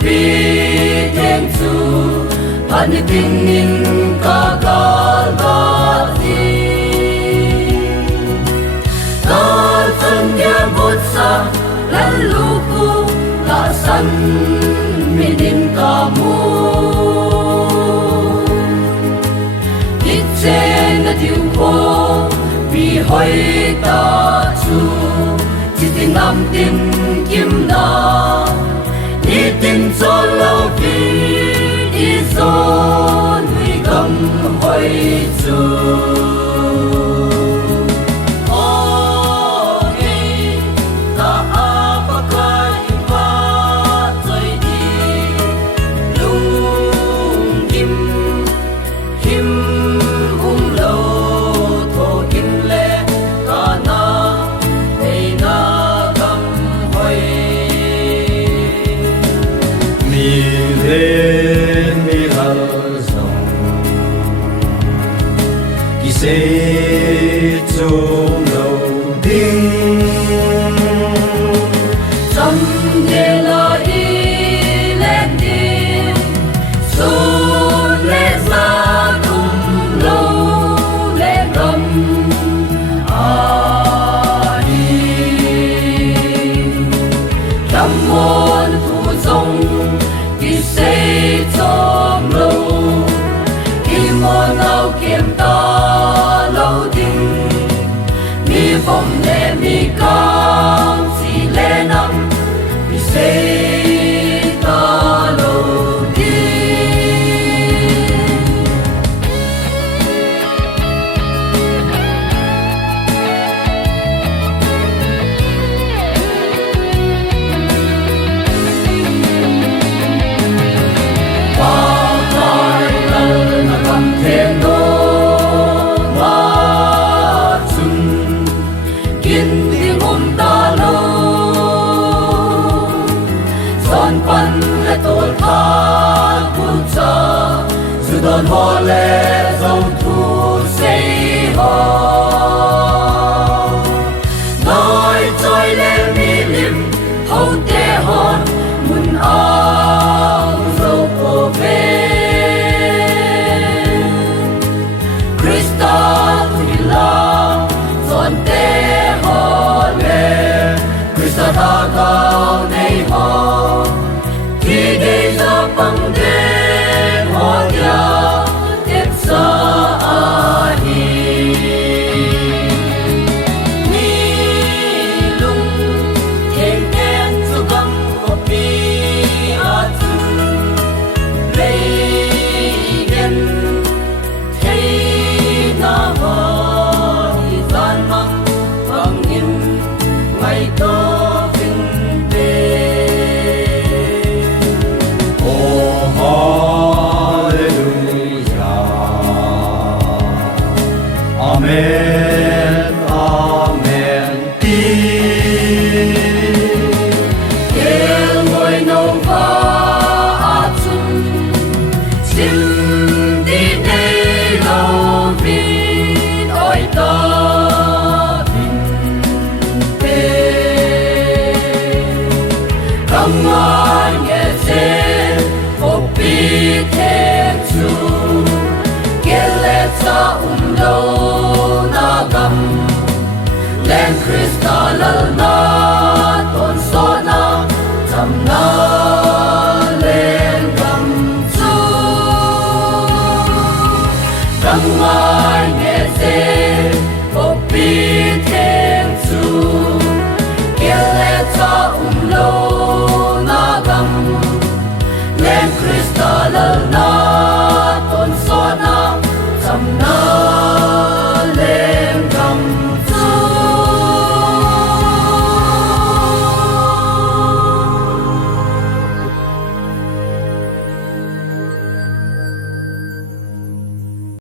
pi thiên su pan tin in ka ka ga ti ka chân dia bút sa lan lu ku ka san mi din ka mu ít trên na diu ko vì hoi ta chu chỉ tin nam tin kim na đi tin cho lâu vì đi cho nuôi cầm hoi chu sẽ chung lâu đinh trong địa lo đi lên đi xuân lên xa cùng lâu lên cầm đi trong muôn thu dung thì sẽ trong lâu khi muôn lâu kiếm ta phong lệ mi cam si lệ nam mi say ta lâu đi qua cõi đời mà cầm thêm tôi tha cuốn cha dù đón hoa lệ dòng thu xây hoa nói trôi lên mi lim hậu tê hòn mun áo dâu cô về Krista tùy la dọn tê hoa lệ Krista tha cao nay hoa khi gây ra bằng đêm hoa nhà tiếp xa hi mi lung thêm đen cho găm của pi a tu lấy đen thấy na hoa thì gian mang bằng in ngày to Amen, Amen, tin. Kêu ngôi nâu va a chung, xin đi đây lâu vin ôi ta vin tê. Cảm ơn nghe sẽ phúc bi thêm chu, kêu lệ cha lâu. Lên Krista lal na ton so na cham na lên cầm chu